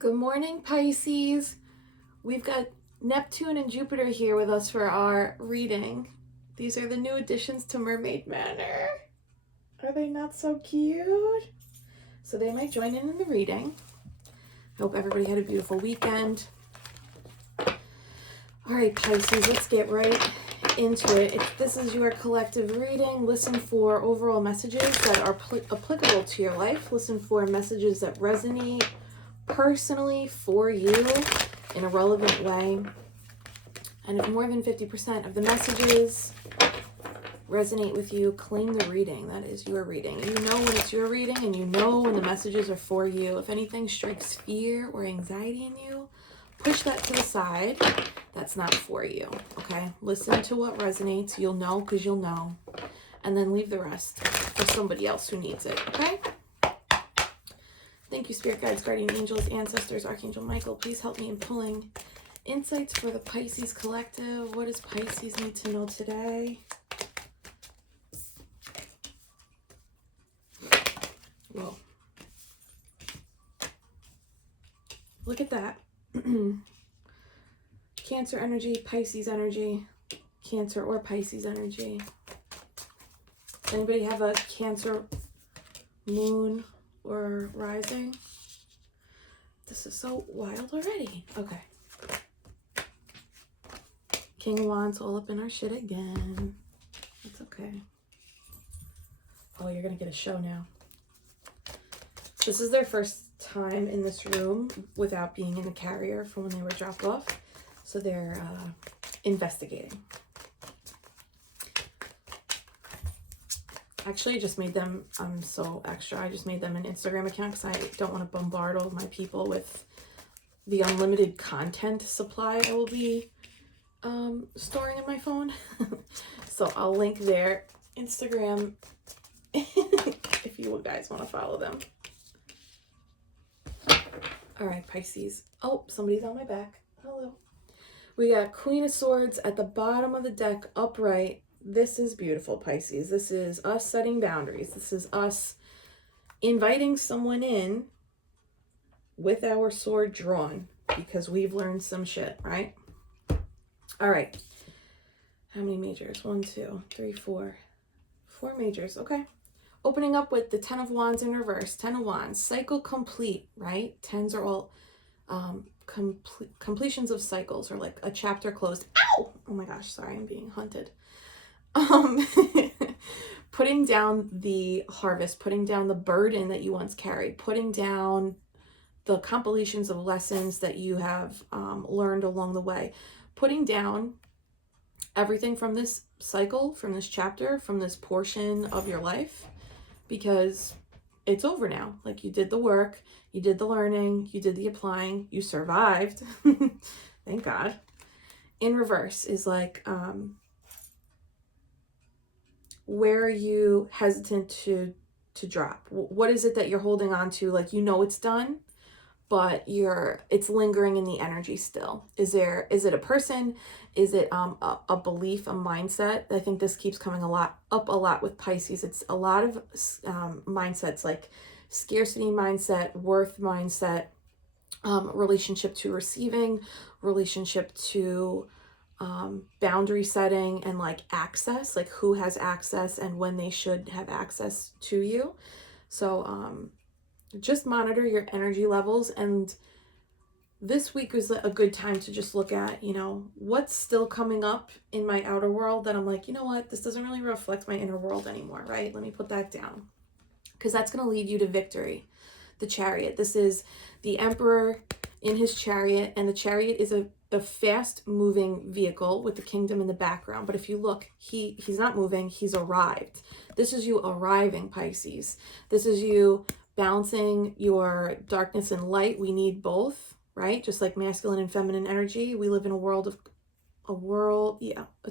Good morning, Pisces. We've got Neptune and Jupiter here with us for our reading. These are the new additions to Mermaid Manor. Are they not so cute? So they might join in the reading. I hope everybody had a beautiful weekend. All right, Pisces, let's get right into it. If this is your collective reading, listen for overall messages that are applicable to your life. Listen for messages that resonate personally for you in a relevant way. And if more than 50% of the messages resonate with you, claim the reading. That is your reading. You know when it's your reading, and you know when the messages are for you. If anything strikes fear or anxiety in you, push that to the side. That's not for you, okay? Listen to what resonates. You'll know because you'll know. And then leave the rest for somebody else who needs it, okay? Thank you, Spirit Guides, Guardian Angels, Ancestors, Archangel Michael. Please help me in pulling insights for the Pisces Collective. What does Pisces need to know today? Whoa. Look at that. Cancer energy, Pisces energy, Cancer or Pisces energy. Anybody have a Cancer moon or rising? This is so wild already. Okay. King of Wands all up in our shit again. It's okay. Oh, you're gonna get a show now. This is their first time in this room without being in the carrier from when they were dropped off. So they're investigating. Actually, I just made them, I'm so extra, I just made them an Instagram account because I don't want to bombard all of my people with the unlimited content supply I will be storing in my phone. So I'll link their Instagram if you guys want to follow them. All right, Pisces. Oh, somebody's on my back. Hello. We got Queen of Swords at the bottom of the deck, upright. This is beautiful, Pisces. This is us setting boundaries. This is us inviting someone in with our sword drawn because we've learned some shit, right? All right. How many majors? 1, 2, 3, 4. 4 majors. Okay. Opening up with the 10 of Wands in reverse. 10 of Wands. Cycle complete, right? 10s are all completions of cycles, or like a chapter closed. Ow! Oh my gosh, sorry, I'm being hunted. Putting down the harvest, putting down the burden that you once carried, putting down the compilations of lessons that you have learned along the way, putting down everything from this cycle, from this chapter, from this portion of your life, because it's over now. Like, you did the work, you did the learning, you did the applying, you survived. Thank God. In reverse is like, where are you hesitant to drop? What is it that you're holding on to? Like, you know it's done, but it's lingering in the energy still. Is it a person? Is it a belief, a mindset? I think this keeps coming up a lot with Pisces. It's a lot of mindsets, like scarcity mindset, worth mindset, relationship to receiving, relationship to boundary setting, and like access, like who has access and when they should have access to you. So just monitor your energy levels. And this week was a good time to just look at, what's still coming up in my outer world that I'm like, you know what, this doesn't really reflect my inner world anymore, right? Let me put that down, because that's going to lead you to victory. The Chariot. This is the Emperor in his chariot, and the chariot is a fast moving vehicle with the kingdom in the background. But if you look, he's not moving, he's arrived. This is you arriving, Pisces. This is you balancing your darkness and light. We need both, right? Just like masculine and feminine energy. We live in it's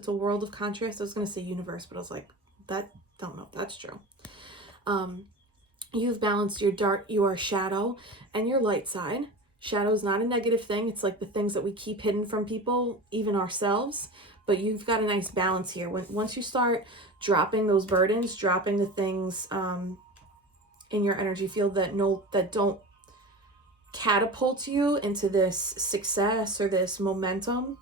a world of contrast. I was going to say universe, but I was like, don't know if that's true. You've balanced your shadow and your light side. Shadow is not a negative thing. It's like the things that we keep hidden from people, even ourselves. But you've got a nice balance here. Once you start dropping those burdens, dropping the things in your energy field that don't catapult you into this success or this momentum.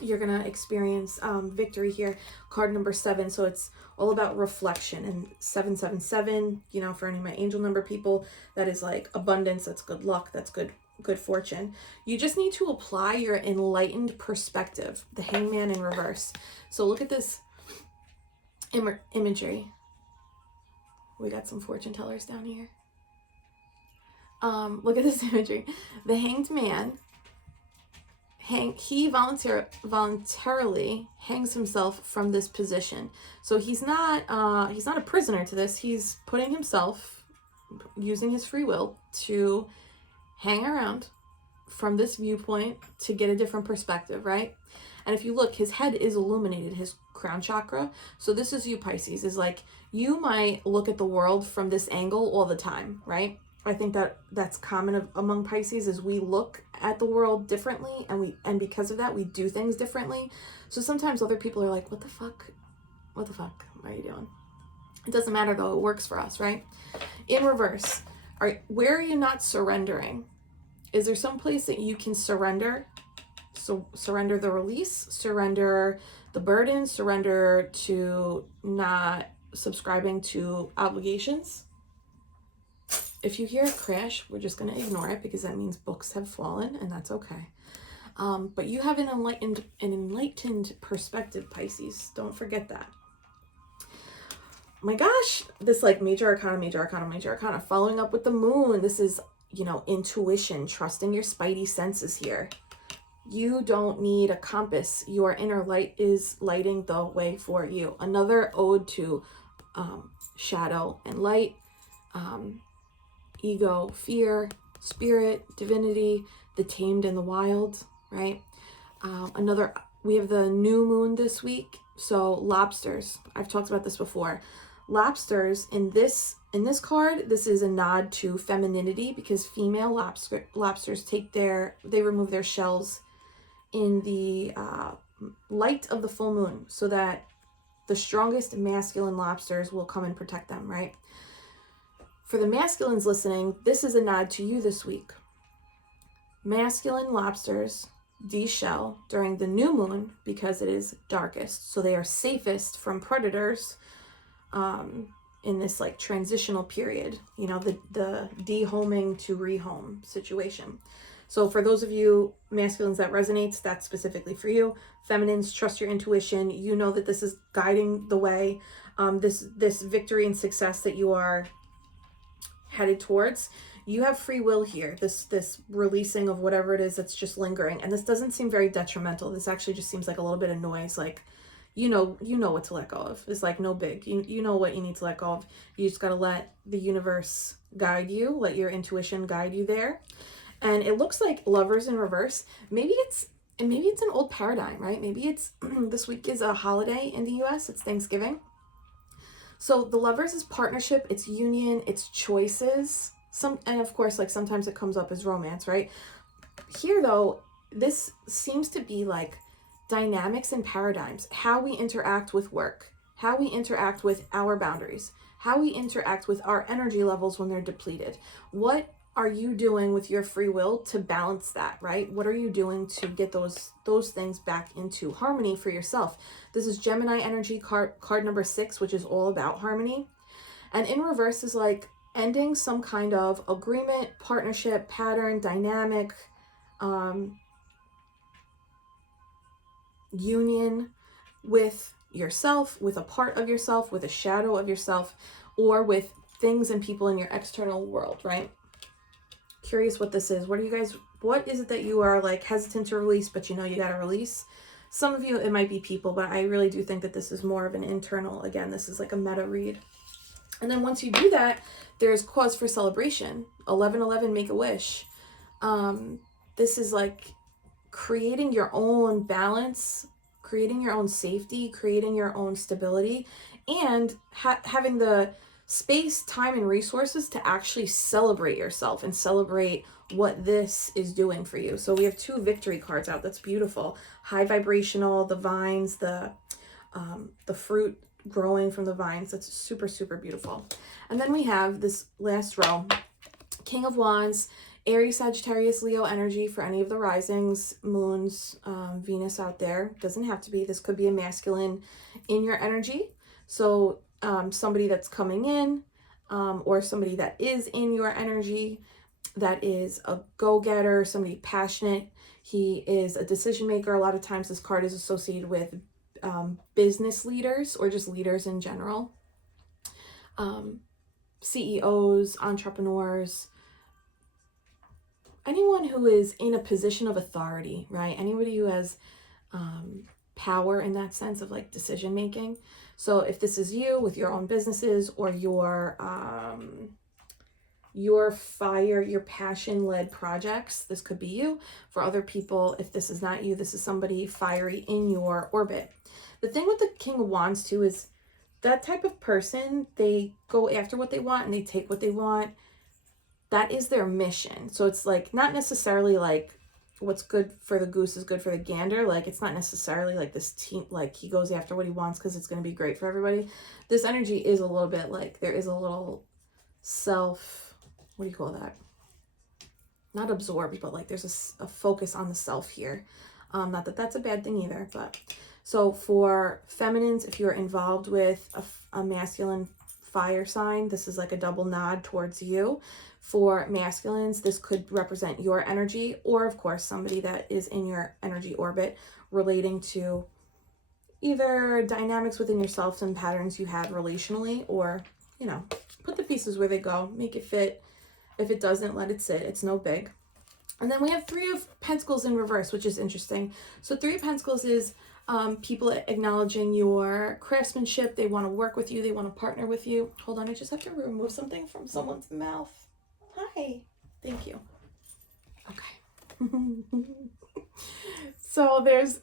You're going to experience victory here. Card number 7. So it's all about reflection. And 777, you know, for any of my angel number people, that is like abundance. That's good luck. That's good fortune. You just need to apply your enlightened perspective. The Hangman in reverse. So look at this imagery. We got some fortune tellers down here. Look at this imagery. The Hanged Man, he voluntarily hangs himself from this position. So he's not a prisoner to this. He's putting himself, using his free will, to hang around from this viewpoint to get a different perspective, right? And if you look, his head is illuminated, his crown chakra. So this is you, Pisces, is like, you might look at the world from this angle all the time, right? I think that's common among Pisces, is we look at the world differently, and because of that we do things differently. So sometimes other people are like, what the fuck are you doing? It doesn't matter though, it works for us, right? In reverse, where are you not surrendering? Is there some place that you can surrender? So surrender the release, surrender the burden, surrender to not subscribing to obligations. If you hear a crash, we're just going to ignore it, because that means books have fallen, and that's okay. But you have an enlightened perspective, Pisces. Don't forget that. My gosh, this like major arcana, following up with the moon. This is, you know, intuition, trusting your spidey senses here. You don't need a compass. Your inner light is lighting the way for you. Another ode to shadow and light, ego, fear, spirit, divinity, the tamed and the wild, right? We have the new moon this week. So lobsters, I've talked about this before. Lobsters in this card, this is a nod to femininity, because female lobsters they remove their shells in the light of the full moon, so that the strongest masculine lobsters will come and protect them, right? For the masculines listening, this is a nod to you this week. Masculine lobsters de-shell during the new moon because it is darkest, so they are safest from predators in this like transitional period, you know, the de-homing to rehome situation. So for those of you masculines that resonates, that's specifically for you. Feminines, trust your intuition. You know that this is guiding the way. This victory and success that you are headed towards, you have free will here. This releasing of whatever it is that's just lingering, and this doesn't seem very detrimental. This actually just seems like a little bit of noise. Like, you know what to let go of. It's like no big. You know what you need to let go of. You just got to let the universe guide you. Let your intuition guide you there. And it looks like Lovers in reverse. Maybe it's an old paradigm, right? Maybe it's this week is a holiday in the US. It's Thanksgiving. So the Lovers is partnership, it's union, it's choices. And of course, like sometimes it comes up as romance, right? Here though, this seems to be like dynamics and paradigms, how we interact with work, how we interact with our boundaries, how we interact with our energy levels when they're depleted. What are you doing with your free will to balance that, right? What are you doing to get those things back into harmony for yourself? This is Gemini energy card number 6, which is all about harmony. And in reverse is like ending some kind of agreement, partnership, pattern, dynamic, union with yourself, with a part of yourself, with a shadow of yourself, or with things and people in your external world, right? Curious what this is. What is it that you are like hesitant to release, but you know you got to release? Some of you, it might be people, but I really do think that this is more of an internal, again, this is like a meta read. And then once you do that, there's cause for celebration. 1111, make a wish. This is like creating your own balance, creating your own safety, creating your own stability, and having the space, time, and resources to actually celebrate yourself and celebrate what this is doing for you. So we have 2 victory cards out. That's beautiful. High vibrational, the vines, the fruit growing from the vines. That's super, super beautiful. And then we have this last row, King of Wands. Aries, Sagittarius, Leo energy for any of the risings, moons, Venus out there. Doesn't have to be. This could be a masculine in your energy. So somebody that's coming in or somebody that is in your energy that is a go-getter, somebody passionate. He is a decision maker. A lot of times this card is associated with business leaders or just leaders in general. CEOs, entrepreneurs, anyone who is in a position of authority, right? Anybody who has power in that sense of like decision making. So if this is you with your own businesses or your fire, your passion-led projects, this could be you. For other people, if this is not you, this is somebody fiery in your orbit. The thing with the King of Wands too is that type of person, they go after what they want and they take what they want. That is their mission. So it's like not necessarily like what's good for the goose is good for the gander. Like it's not necessarily like this team, like he goes after what he wants because it's going to be great for everybody. This energy is a little bit like there is a little what do you call that? Not absorbed, but like there's a focus on the self here. Not that that's a bad thing either, but so for feminines, if you're involved with a masculine fire sign, this is like a double nod towards you. For masculines, this could represent your energy, or of course somebody that is in your energy orbit relating to either dynamics within yourself and patterns you had relationally, or, you know, put the pieces where they go, make it fit. If it doesn't, let it sit. It's no big. And then we have Three of Pentacles in reverse, which is interesting. So Three of Pentacles is people acknowledging your craftsmanship. They want to work with you. They want to partner with you. Hold on, I just have to remove something from someone's mouth. Hi. Thank you. Okay. So there's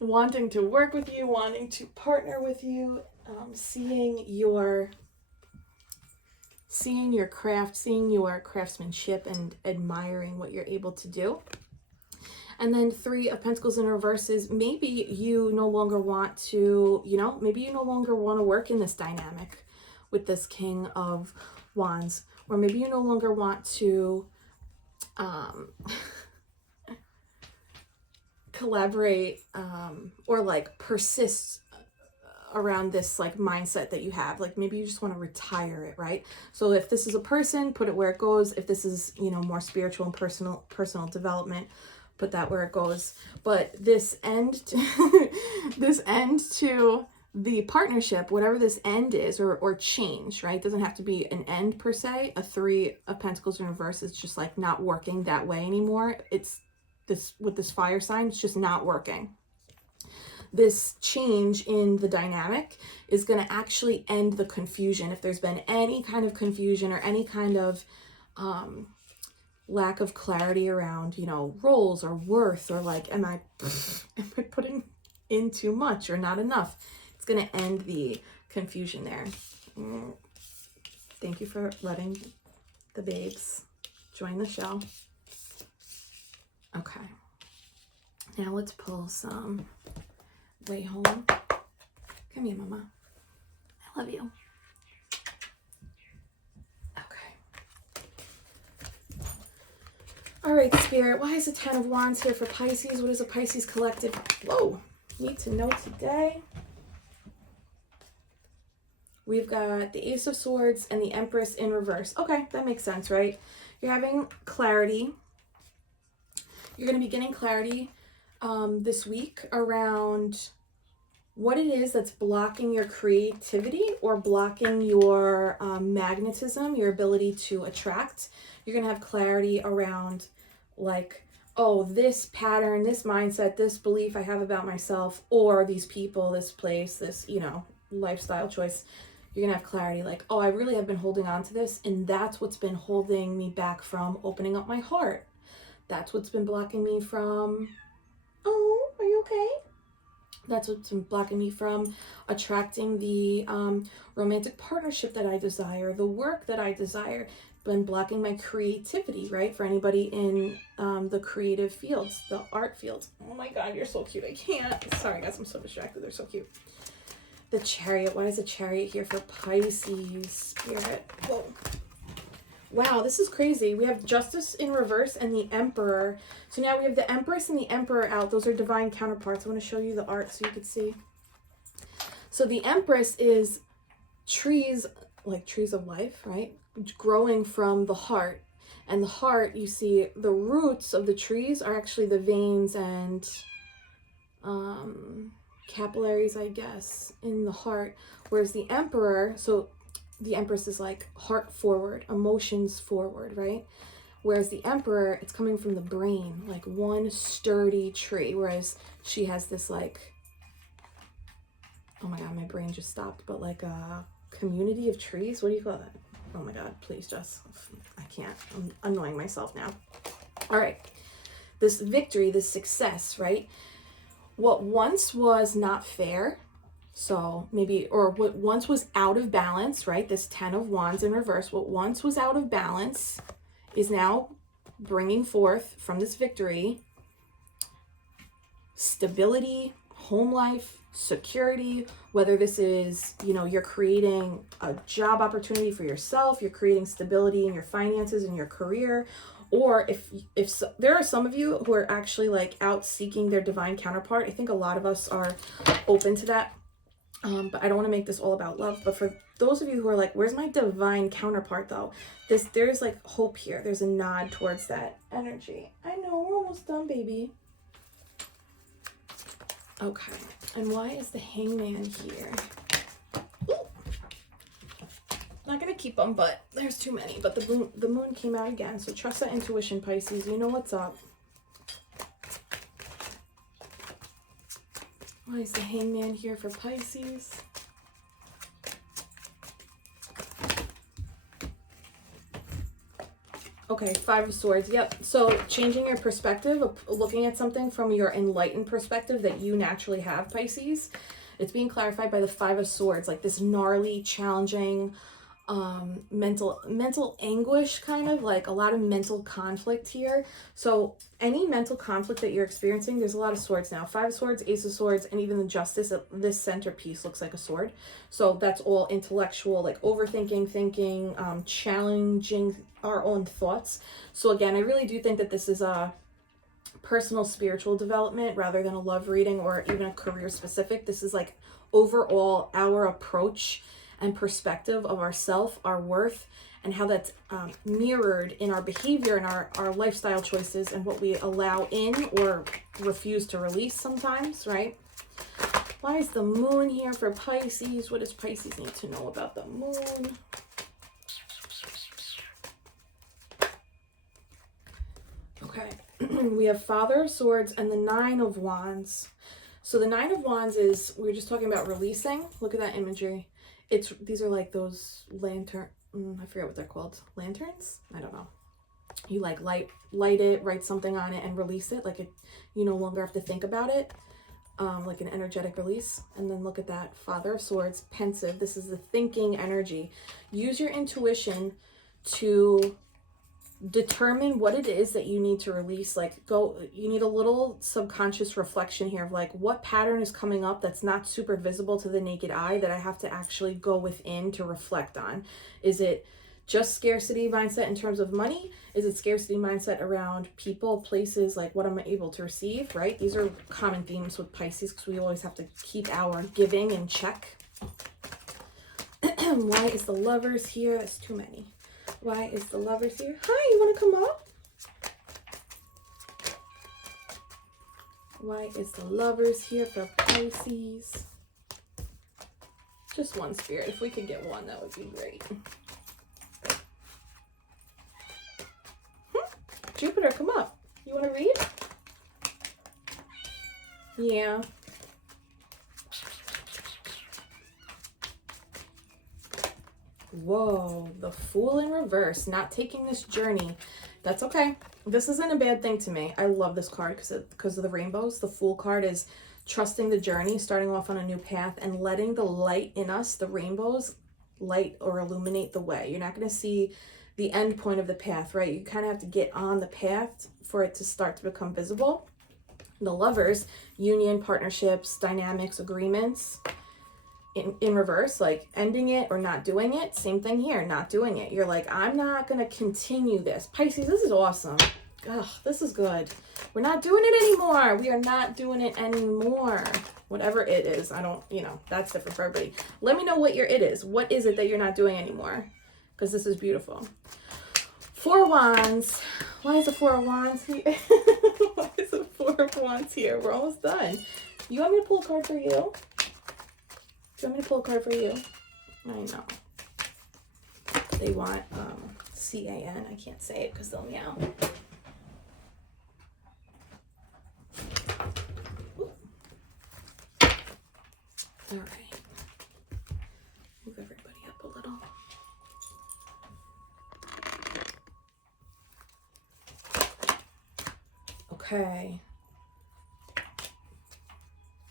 wanting to work with you, wanting to partner with you, seeing your craft, seeing your craftsmanship and admiring what you're able to do. And then Three of Pentacles in reverse is maybe you no longer want to, maybe you no longer want to work in this dynamic with this King of Wands, or maybe you no longer want to collaborate or like persist around this like mindset that you have. Like maybe you just want to retire it, right? So if this is a person, put it where it goes. If this is, more spiritual and personal development, put that where it goes. But this end to the partnership, whatever this end is, or change, right? It doesn't have to be an end per se. A Three of Pentacles in reverse is just like not working that way anymore. It's this with this fire sign, it's just not working. This change in the dynamic is going to actually end the confusion. If there's been any kind of confusion or any kind of lack of clarity around, roles or worth, or like, am I putting in too much or not enough? It's going to end the confusion there. Thank you for letting the babes join the show. Okay. Now let's pull some Way Home. Come here, Mama. I love you. Okay. All right, Spirit. Why is the Ten of Wands here for Pisces? What is a Pisces collective? Whoa. Need to know today. We've got the Ace of Swords and the Empress in reverse. Okay, that makes sense, right? You're having clarity. You're going to be getting clarity this week around what it is that's blocking your creativity or blocking your magnetism, your ability to attract. You're going to have clarity around like, oh, this pattern, this mindset, this belief I have about myself, or these people, this place, this, lifestyle choice. You're going to have clarity like, oh, I really have been holding on to this, and that's what's been holding me back from opening up my heart. That's what's been blocking me from, oh, are you okay? That's what's been blocking me from attracting the romantic partnership that I desire, the work that I desire, been blocking my creativity, right? For anybody in the creative fields, the art fields. Oh my God, you're so cute. I can't. Sorry, guys, I'm so distracted. They're so cute. The Chariot. Why is the Chariot here for Pisces? Spirit. Whoa. Wow, this is crazy. We have Justice in reverse and the Emperor. So now we have the Empress and the Emperor out. Those are divine counterparts. I want to show you the art so you can see. So the Empress is trees, like trees of life, right? Growing from the heart. And the heart, you see the roots of the trees are actually the veins and capillaries, I guess, in the heart. Whereas the Emperor, so the Empress is like heart forward, emotions forward, right? Whereas the Emperor, it's coming from the brain, like one sturdy tree. Whereas she has this like, oh my God, my brain just stopped, but like a community of trees. What do you call that? Oh my God, please, Jess. I can't. I'm annoying myself now. All right. This victory, this success, right? What once was not fair, so maybe, or what once was out of balance, right? This 10 of Wands in reverse, what once was out of balance is now bringing forth from this victory stability, home life, security, whether this is, you know, you're creating a job opportunity for yourself, you're creating stability in your finances and your career, or if so, there are some of you who are actually like out seeking their divine counterpart. I think a lot of us are open to that. But I don't want to make this all about love. But for those of you who are like, where's my divine counterpart though? There's like hope here. There's a nod towards that energy. I know, we're almost done, baby. Okay, and why is the Hangman here? Ooh. Not gonna keep them, but there's too many. But the moon came out again, so trust that intuition, Pisces. You know what's up. Why is the Hangman here for Pisces? Okay, Five of Swords. Yep. So changing your perspective, looking at something from your enlightened perspective that you naturally have, Pisces. It's being clarified by the Five of Swords, like this gnarly, challenging, mental anguish, kind of like a lot of mental conflict here. So any mental conflict that you're experiencing, there's a lot of swords now. Five of Swords, Ace of Swords, and even the Justice. This centerpiece looks like a sword. So that's all intellectual, like overthinking, thinking, challenging our own thoughts. So again, I really do think that this is a personal spiritual development rather than a love reading or even a career specific. This is like overall our approach and perspective of ourself, our worth, and how that's mirrored in our behavior and our lifestyle choices and what we allow in or refuse to release sometimes, right? Why is the moon here for Pisces? What does Pisces need to know about the moon? Okay, we have Father of Swords and the Nine of Wands. So the Nine of Wands is, we were just talking about releasing. Look at that imagery. These are like those lantern, I forget what they're called. Lanterns? I don't know. You like light it, write something on it and release it. Like you no longer have to think about it. Like an energetic release. And then look at that, Father of Swords, pensive. This is the thinking energy. Use your intuition to determine what it is that you need to release. Like you need a little subconscious reflection here of like what pattern is coming up that's not super visible to the naked eye that I have to actually go within to reflect on. Is it just scarcity mindset in terms of money? Is it scarcity mindset around people, places, like what am I able to receive, right? These are common themes with Pisces because we always have to keep our giving in check. Why is the Lovers here? That's too many. Why is the Lovers here? Hi, you want to come up? Why is the Lovers here for Pisces? Just one spirit. If we could get one, that would be great. Jupiter, come up. You want to read? Yeah. Whoa, the Fool in reverse, not taking this journey. That's okay. This isn't a bad thing to me. I love this card because of the rainbows. The Fool card is trusting the journey, starting off on a new path, and letting the light in us, the rainbows, light or illuminate the way. You're not going to see the end point of the path, right? You kind of have to get on the path for it to start to become visible. The Lovers, union, partnerships, dynamics, agreements. in reverse, like ending it or not doing it. Same thing here, not doing it. You're like, I'm not going to continue this. Pisces, this is awesome. Ugh, this is good. We're not doing it anymore. We are not doing it anymore. Whatever it is, I don't, that's different for everybody. Let me know what your it is. What is it that you're not doing anymore? Because this is beautiful. Four of Wands. Why is the Four of Wands here? Why is the Four of Wands here? We're almost done. You want me to pull a card for you? Do you want me to pull a card for you? I know. They want C-A-N. I can't say it because they'll meow. All right. Move everybody up a little. Okay.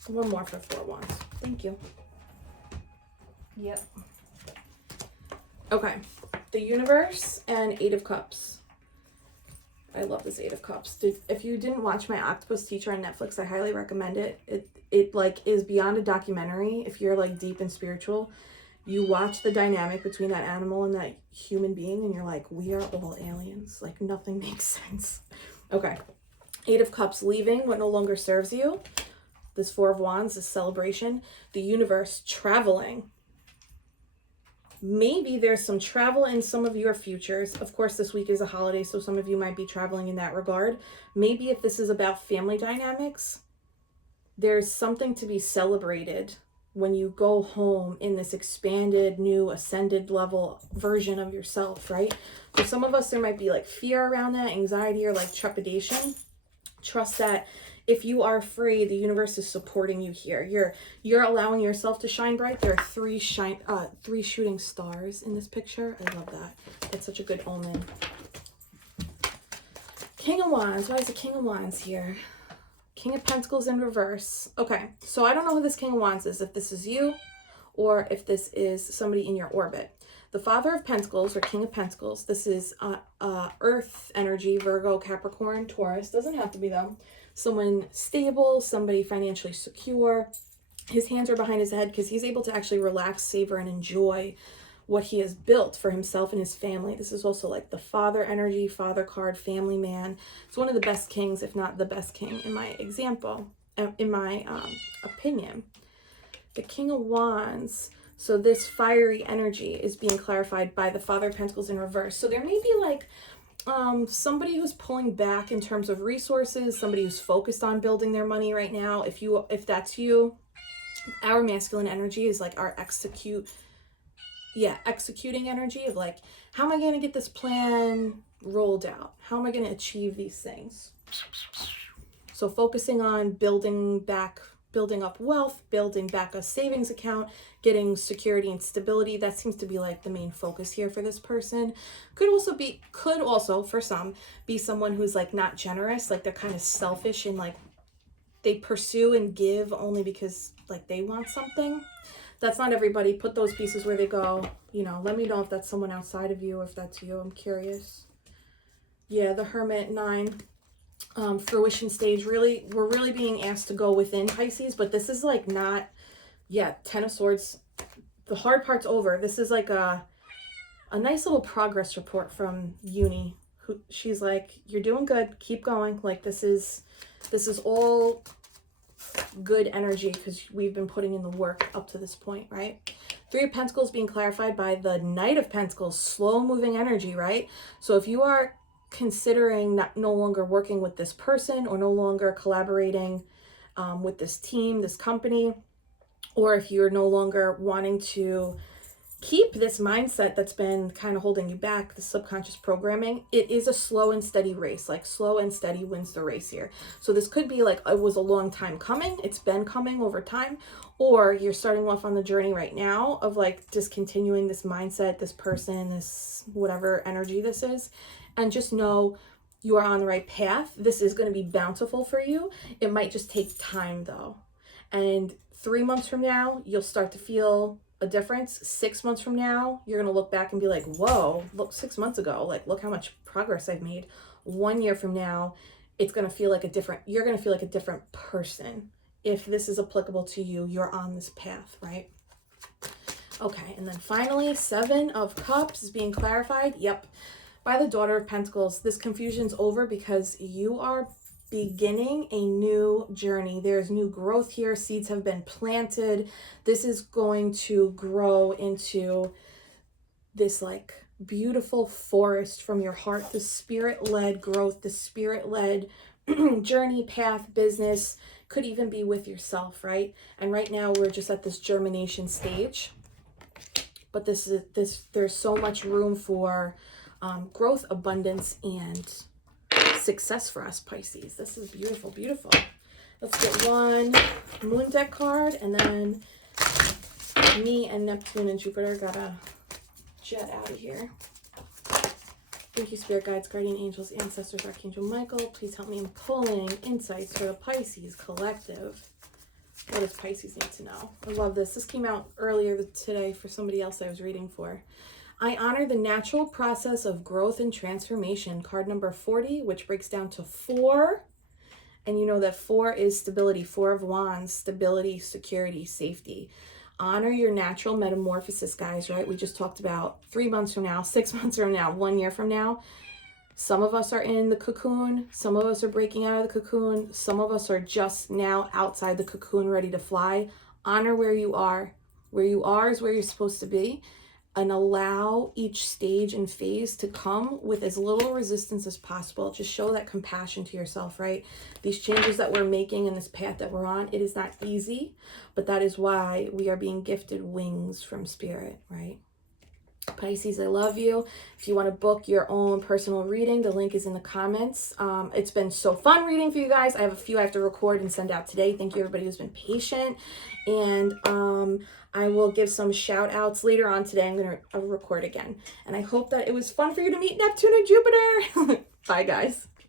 One more for Four of Wands. Thank you. Yep. Okay. The Universe and Eight of Cups. I love this Eight of Cups. If you didn't watch my Octopus Teacher on Netflix, I highly recommend it. It like is beyond a documentary. If you're like deep and spiritual, you watch the dynamic between that animal and that human being and you're like, we are all aliens. Like nothing makes sense. Okay. Eight of Cups, leaving what no longer serves you. This Four of Wands, this celebration. The Universe, traveling. Maybe there's some travel in some of your futures. Of course, this week is a holiday, so some of you might be traveling in that regard. Maybe if this is about family dynamics, there's something to be celebrated when you go home in this expanded, new, ascended level version of yourself, right? For some of us, there might be like fear around that, anxiety or like trepidation. Trust that if you are free, the universe is supporting you here. You're allowing yourself to shine bright. There are three shooting stars in this picture. I love that. It's such a good omen. King of Wands. Why is the King of Wands here? King of Pentacles in reverse. Okay, so I don't know who this King of Wands is. If this is you or if this is somebody in your orbit. The Father of Pentacles or King of Pentacles. This is Earth energy, Virgo, Capricorn, Taurus. Doesn't have to be them. Someone stable, somebody financially secure. His hands are behind his head because he's able to actually relax, savor, and enjoy what he has built for himself and his family. This is also like the father energy, father card, family man. It's one of the best kings, if not the best king in my opinion. The King of Wands. So this fiery energy is being clarified by the Father of Pentacles in reverse. So there may be like somebody who's pulling back in terms of resources, somebody who's focused on building their money right now. If that's you, our masculine energy is like our executing energy of like, how am I going to get this plan rolled out? How am I going to achieve these things? So focusing on building up wealth, building back a savings account, getting security and stability. That seems to be like the main focus here for this person. Could also for some be someone who's like not generous, like they're kind of selfish and like they pursue and give only because like they want something. That's not everybody. Put those pieces where they go. Let me know if that's someone outside of you or if that's you. I'm curious. Yeah, the Hermit, 9. Fruition stage. We're really being asked to go within, Pisces, but this is like not, 10 of Swords. The hard part's over. This is like a nice little progress report from Uni. She's like, you're doing good. Keep going. Like this is all good energy because we've been putting in the work up to this point, right? Three of Pentacles being clarified by the Knight of Pentacles, slow moving energy, right? So if you are considering no longer working with this person or no longer collaborating with this team, this company, or if you're no longer wanting to keep this mindset that's been kind of holding you back, the subconscious programming, it is a slow and steady race. Like slow and steady wins the race here. So this could be like, it was a long time coming. It's been coming over time, or you're starting off on the journey right now of like discontinuing this mindset, this person, this whatever energy this is. And just know you are on the right path. This is going to be bountiful for you. It might just take time though. And 3 months from now, you'll start to feel a difference. 6 months from now, you're going to look back and be like, whoa, look, 6 months ago, like, look how much progress I've made. 1 year from now, you're going to feel like a different person. If this is applicable to you, you're on this path, right? Okay, and then finally, Seven of Cups is being clarified. Yep, by the Daughter of Pentacles. This confusion's over because you are beginning a new journey. There's new growth here. Seeds have been planted. This is going to grow into this like beautiful forest from your heart, the spirit-led growth, the spirit-led journey, path, business, could even be with yourself, right? And right now we're just at this germination stage. But there's so much room for growth, abundance, and success for us, Pisces. This is beautiful, beautiful. Let's get one moon deck card, and then me and Neptune and Jupiter gotta jet out of here. Thank you, Spirit Guides, Guardian Angels, Ancestors, Archangel Michael. Please help me in pulling insights for the Pisces collective. What does Pisces need to know? I love this. This came out earlier today for somebody else I was reading for. I honor the natural process of growth and transformation. Card number 40, which breaks down to 4. And you know that 4 is stability. 4 of Wands, stability, security, safety. Honor your natural metamorphosis, guys, right? We just talked about 3 months from now, 6 months from now, 1 year from now. Some of us are in the cocoon. Some of us are breaking out of the cocoon. Some of us are just now outside the cocoon, ready to fly. Honor where you are. Where you are is where you're supposed to be. And allow each stage and phase to come with as little resistance as possible. Just show that compassion to yourself, right? These changes that we're making in this path that we're on, it is not easy, but that is why we are being gifted wings from Spirit, right? Pisces, I love you. If you want to book your own personal reading, the link is in the comments. It's been so fun reading for you guys. I have a few I have to record and send out today. Thank you, everybody who's been patient. And I will give some shout outs later on today. I'm going to record again. And I hope that it was fun for you to meet Neptune and Jupiter. Bye, guys.